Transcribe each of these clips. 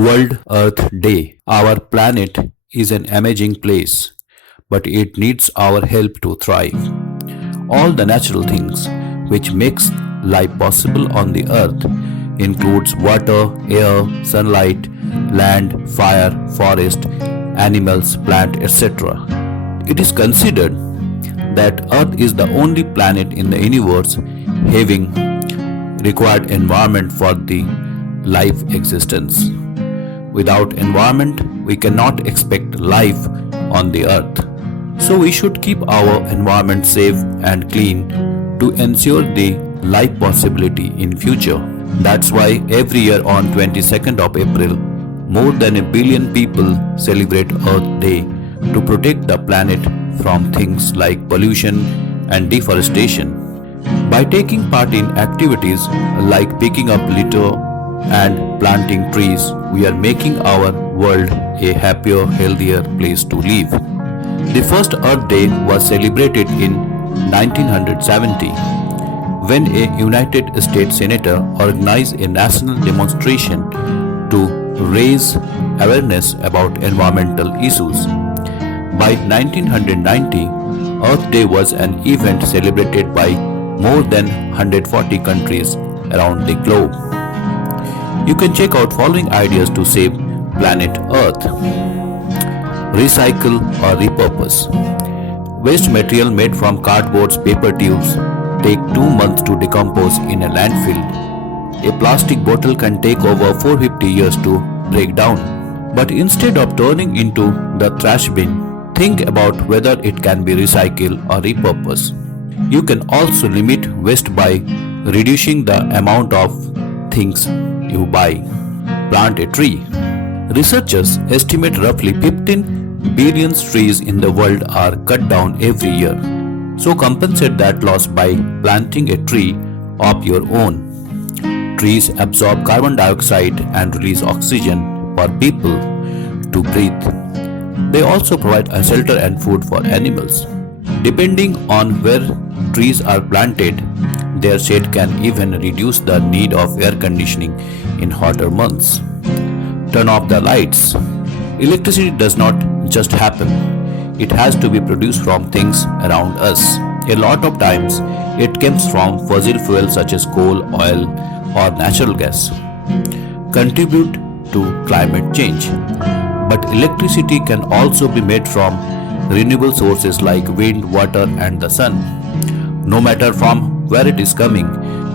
World Earth Day. Our planet is an amazing place, but it needs our help to thrive. All the natural things which makes life possible on the earth includes water, air, sunlight, land, fire, forest, animals, plant, etc. It is considered that earth is the only planet in the universe having required environment for the life existence. Without environment, we cannot expect life on the earth. So we should keep our environment safe and clean to ensure the life possibility in future. That's why every year on 22nd of April, more than a billion people celebrate Earth Day to protect the planet from things like pollution and deforestation. By taking part in activities like picking up litter and planting trees, we are making our world a happier, healthier place to live. The first Earth Day was celebrated in 1970 when a United States senator organized a national demonstration to raise awareness about environmental issues. By 1990, Earth Day was an event celebrated by more than 140 countries around the globe. You can check out following ideas to save planet Earth. Recycle or repurpose. Waste material made from cardboards, paper tubes take 2 months to decompose in a landfill. A plastic bottle can take over 450 years to break down. But instead of turning into the trash bin, think about whether it can be recycled or repurposed. You can also limit waste by reducing the amount of things you buy. Plant a tree. Researchers estimate roughly 15 billion trees in the world are cut down every year. So compensate that loss by planting a tree of your own. Trees absorb carbon dioxide and release oxygen for people to breathe. They also provide a shelter and food for animals. Depending on where trees are planted, their shade can even reduce the need of air conditioning in hotter months. Turn off the lights. Electricity does not just happen. It has to be produced from things around us. A lot of times, it comes from fossil fuels such as coal, oil, or natural gas. Contribute to climate change. But electricity can also be made from renewable sources like wind, water, and the sun. No matter from where it is coming,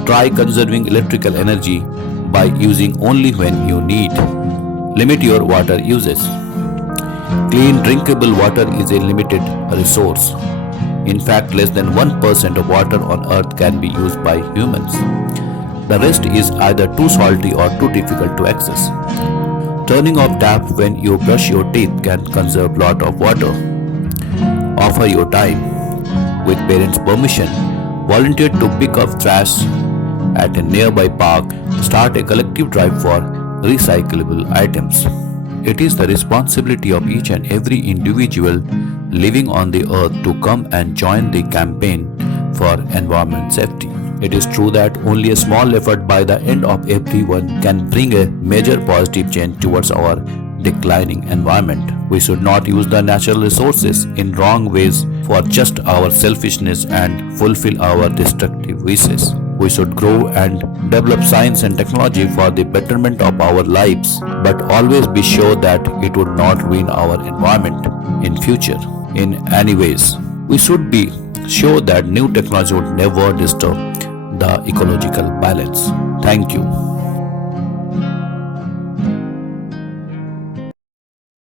try conserving electrical energy by using only when you need. Limit your water usage. Clean drinkable water is a limited resource. In fact, less than 1% of water on earth can be used by humans. The rest is either too salty or too difficult to access. Turning off tap when you brush your teeth can conserve lot of water. Offer your time. With parents' permission, volunteer to pick up trash at a nearby park. Start a collective drive for recyclable items. It is the responsibility of each and every individual living on the earth to come and join the campaign for environment safety. It is true that only a small effort by the end of everyone can bring a major positive change towards our declining environment. We should not use the natural resources in wrong ways for just our selfishness and fulfill our destructive wishes. We should grow and develop science and technology for the betterment of our lives, but always be sure that it would not ruin our environment in future in any ways. We should be sure that new technology would never disturb the ecological balance. Thank you.